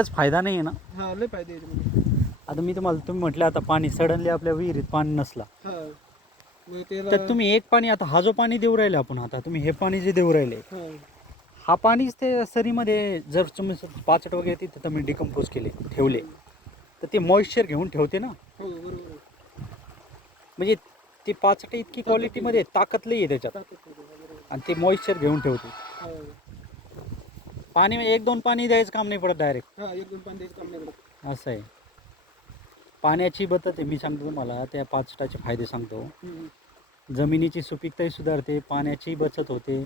एकच फायदा नाही आहे ना? हा लय फायदे आहे. आता मी तुम्हाला तुम्ही म्हटलं आता पाणी सडनली आपल्या विहिरीत पाणी नसला. हा. मग त्याला तर तुम्ही एक पाणी आता हा जो पाणी देऊ राहिले आपण आता तुम्ही हे पाणी जे देऊ राहिले हा. हा पाणीच ते सरीमध्ये जर तुम्ही पाचट वगैरे तिथे तुम्ही डिकम्पोज केले ठेवले तर ते मॉइश्चर घेऊन ठेवते ना? हो बरोबर. आहे. म्हणजे ती पाचट इतकी क्वालिटीमध्ये ताकद लई आहे त्याच्यात. बरोबर आहे. आणि ते मॉइश्चर घेऊन ठेवते. हा. पाणी म्हणजे एक दोन पाणी द्यायचं काम नाही पडत डायरेक्ट हा एकदम पाणी द्यायचं काम नाही पडत. असं आहे पाण्याची बचत आहे मी सांगतो तुम्हाला त्या पाचटाचे फायदे सांगतो हम्म. जमिनीची सुपीकताही सुधारते पाण्याची बचत होते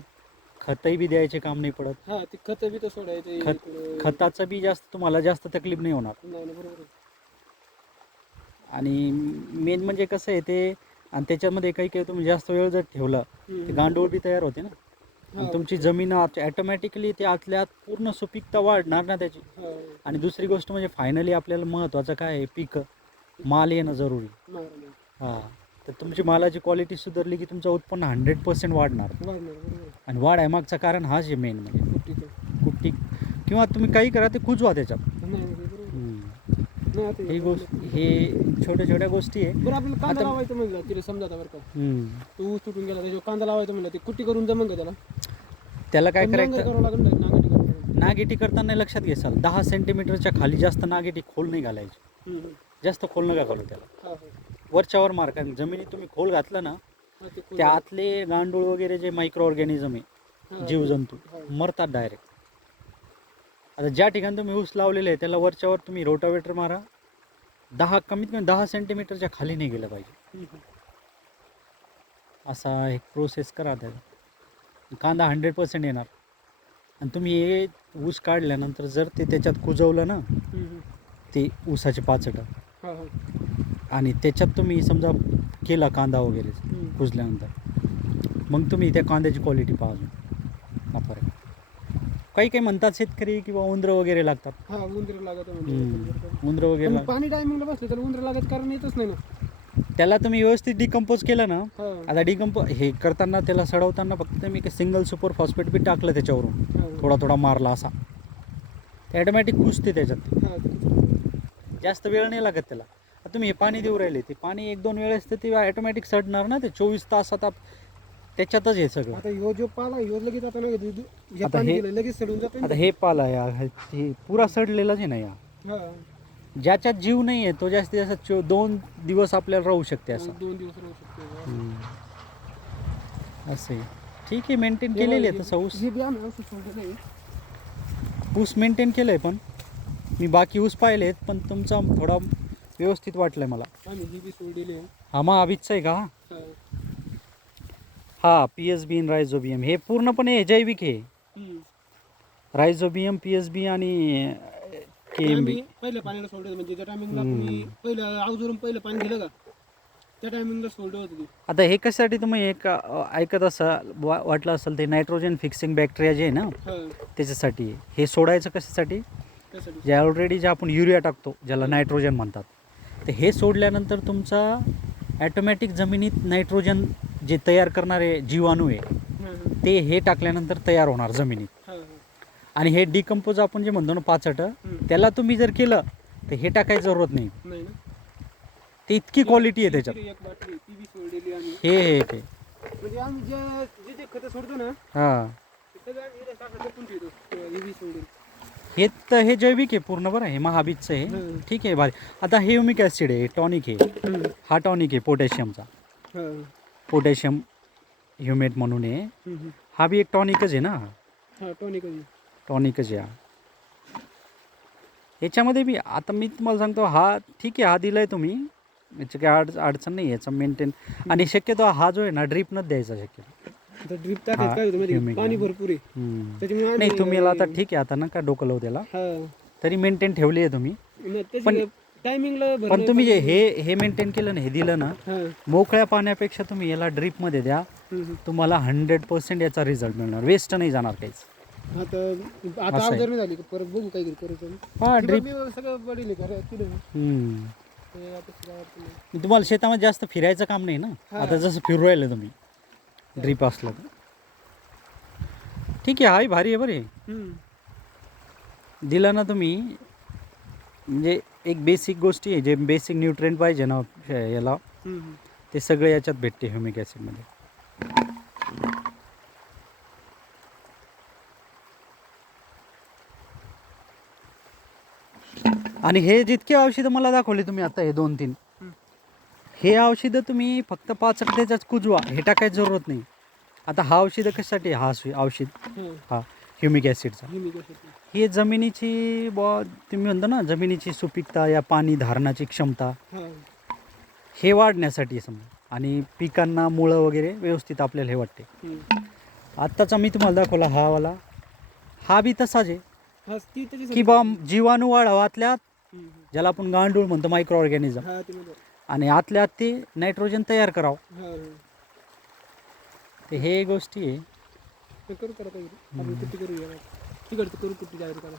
खतही बी द्यायचे काम नाही पडत हा ते खत बी तर सोडायचे खत इकडं. खताचं बी जास्त तुम्हाला जास्त तकलीफ नाही होणार नाही नाही, बरोबर आहे. आणि मेन म्हणजे कसं आहे ते आणि त्याच्यामध्ये काही काही तुम्ही जास्त वेळ जर ठेवला ते. गांडूळ बी तयार होते ना आणि हा, तुमची जमीन ॲटोमॅटिकली ते आतल्यात पूर्ण सुपीकता वाढणार ना त्याची. हा, आणि दुसरी गोष्ट म्हणजे फायनली आपल्याला महत्त्वाचं काय आहे? पीक. माल येणं जरुरी. हां. तर तुमची मालाची क्वालिटी सुधारली की तुमचं उत्पन्न हंड्रेड पर्सेंट वाढणार. आणि वाढ आहे मागचं कारण हाच आहे मेन म्हणजे. कुट्टी किंवा तुम्ही काही करा ते कुजवा त्याच्यात. ही गोष्ट हे छोट्या छोट्या गोष्टी आहे. बरं आपल्याला कांदा लावायचं म्हणलं तिला समजा बरं का. तो तुटून गेला त्याच्यावर कांदा लावायचं म्हणलं ते कुट्टी करून जमन का त्याला? त्याला काय करायचं करावं लागेल ना, नांगरटी करावं लागेल. नागेटी करताना लक्षात घ्याल दहा सेंटीमीटरच्या खाली जास्त नागेटी खोल नाही घालायची हम्म, हम्म. जास्त खोल नका घालू त्याला हा, हा. वरच्यावर मार कारण जमिनीत तुम्ही खोल घातलं ना हा, ते खोल- त्या आतले गांडूळ वगैरे जे मायक्रो ऑर्गॅनिझम आहे हा, जीवजंतू हा. मरतात डायरेक्ट आता ज्या ठिकाणी तुम्ही ऊस लावलेले आहे त्याला वरच्यावर तुम्ही रोटावेटर मारा दहा कमीत कमी दहा सेंटीमीटरच्या खाली नाही गेलं पाहिजे हम्म, हम्म. असा एक प्रोसेस करा त्याचा कांदा हंड्रेड पर्सेंट येणार आणि तुम्ही हे ऊस काढल्यानंतर जर ते त्याच्यात कुजवलं ना. ते ऊसाचे पाचट. आणि त्याच्यात तुम्ही समजा केला कांदा वगैरे. कुजल्यानंतर मग तुम्ही त्या कांद्याची क्वालिटी पहा अजून हा फरक काही काही म्हणतात शेतकरी किंवा उंदरं वगैरे लागतात उंदर लागत. म्हणजे उंदरं वगैरे पाणी टायमिंगला बसलं तर उंदर लागत कारण येतच नाही ना त्याला तुम्ही व्यवस्थित डिकम्पोज केलं ना हा, आता डिकम्पो हे करताना त्याला सडवताना फक्त मी सिंगल सुपर फॉस्फेट बी टाकलं त्याच्यावरून. हा. थोडा थोडा मारला असा. ते ॲटोमॅटिक कुजते त्याच्यात. हा, जास्त वेळ नाही लागत त्याला. तुम्ही हे पाणी देऊ राहिले ते पाणी एक दोन वेळेस तर ते ॲटोमॅटिक सडणार ना ते चोवीस तास आता त्याच्यातच आहे सगळं. आता जो पाला लगेच आता हे हे- लगेच सडून जातं आता हे पाला या हे पुरा सडलेलाच आहे ना या. हा. ज्याच्यात जीव नाही आहे तो जास्तीत जास्त चो दोन दिवस आपल्याला राहू शकते असं. दोन दिवस राहू शकतो असं आहे. ठीक आहे मेंटेन केलेली आहे तसं ऊस हे बी आम्ही औषध सोडलेलं आहे. ऊस मेंटेन केलं आहे पण. मी बाकी ऊस पाहिले आहेत पण तुमचा थोडा व्यवस्थित वाटलं आहे मला. आम्ही ही बी सोडलेली आहे. हा मग अभिजचा आहे का? हा? P S B in rhizobium हे पूर्णपणे जैविक आहे. हम्म. रायझोबियम पी एस बी आणि पहिल्या पाण्याला सोडलं म्हणजे त्या टायमिंगला पहिलं अवजरून पहिलं पाणी दिलं का त्या टायमिंगला सोडलं होतं ते. आता हे कशासाठी तुम्ही एक अ, ऐकत असाल वा वाटलं असेल ते नायट्रोजन फिक्सिंग बॅक्टेरिया जे आहे ना हा. त्याच्यासाठी. आहे. हे सोडायचं कशासाठी? त्यासाठी जे ऑलरेडी जे आपण युरिया टाकतो ज्याला नायट्रोजन म्हणतात. तर हे सोडल्यानंतर तुमचा ॲटोमॅटिक जमिनीत नायट्रोजन जे तयार करणारे जीवाणू आहे हा, हा. ते हे टाकल्यानंतर तयार होणार जमिनीत. आणि हे डिकम्पोज आपण जे म्हणतो ना पाचट. त्याला तुम्ही जर केलं तर हे टाकायची जरूरत नाही. नाही ना? ते इतकी क्वालिटी आहे त्याच्यात. एक बाटली ती बी सोडलेली आम्ही. हे हे ते. म्हणजे आम्ही जे जे जे खतं सोडतो ना हां. ते सगळं आम्ही इथं टाकलं जपून ठेवतो. तेव्हा ही बी सोडलेली हे तर हे जैविक आहे पूर्ण बरं हे महाबीजचं आहे. हम्म. ठीक आहे भारी. आता हे युमिक ॲसिड आहे टॉनिक आहे. हम्म. हा टॉनिक आहे पोटॅशियमचा हा. पोटॅशियम ह्युमेट म्हणून आहे. हम्म, हम्म. हा बी एक टॉनिकच आहे ना? हा टॉनिक आहे. टॉनिकच हा याच्यामध्ये बी आता मी तुम्हाला सांगतो हा ठीक आहे हा दिला आहे तुम्ही. याची काही अड अडचण नाही याचं मेंटेन आणि शक्यतो हा जो आहे ना ड्रीपनंच द्यायचा शक्यतो. आता ड्रीप टाकायचं काय होतं माहिती आहे humic का? पाणी आहे. भरपूर आहे. हम्म. त्याच्यामुळे आम्ही- नाही तुम्ही आता ठीक आहे आता नका डोकं लावू त्याला. हा. तरी मेंटेन ठेवली आहे तुम्ही. नाही, पण- टायमिंगला पण तुम्ही जे हे हे मेंटेन केलं ना हे दिलं ना हा. मोकळ्या पाण्यापेक्षा तुम्ही याला ड्रीपमध्ये द्या. हम्म, हम्म. तुम्हाला हंड्रेड पर्सेंट याचा रिझल्ट मिळणार. वेस्ट नाही जाणार काहीच. आता आहे. झाली? परत बघू काय करायचं हा ड्रीप सगळं हम्म. ते आता सगळं अडचण नाही. तुम्हाला शेतामध्ये जास्त फिरायचं काम नाही ना. आता जसं फिरू राहिलं तुम्ही ड्रीप असलं तर ठीक आहे हाही भारी आहे बरं हम्म. दिला ना तुम्ही म्हणजे एक बेसिक गोष्टी आहे जे बेसिक न्यूट्रिएंट पाहिजे ना श- याला हम्म. ते सगळे याच्यात भेटते ह्युमिक ॲसिडमध्ये आणि हे जितके औषधं मला दाखवले तुम्ही आता हे दोन तीन. हे औषधं तुम्ही फक्त पाच त्याच्याच कुजवा हे टाकायची जरूरत नाही. आता हा औषधं कशासाठी हा औष- औषध. हा, हा ह्युमिक ॲसिडचा हे? ही जमिनीची बॉ तुम्ही म्हणता ना जमिनीची सुपीकता या पाणी धारणाची क्षमता हा, हे वाढण्यासाठी समजा. आणि पिकांना मुळं वगैरे व्यवस्थित आपल्याला हे वाटते. हम्म. आत्ताचा मी तुम्हाला दाखवला हा वाला. हा बी तसाच आहे. हा, की बा जीवाणू वाढावा आतल्या आत, हम्म, ज्याला आपण गांडूळ म्हणतो मायक्रो ऑर्गॅनिझम. आणि आतल्या आत ते नायट्रोजन तयार करावं. ते हे. गोष्टी आहे.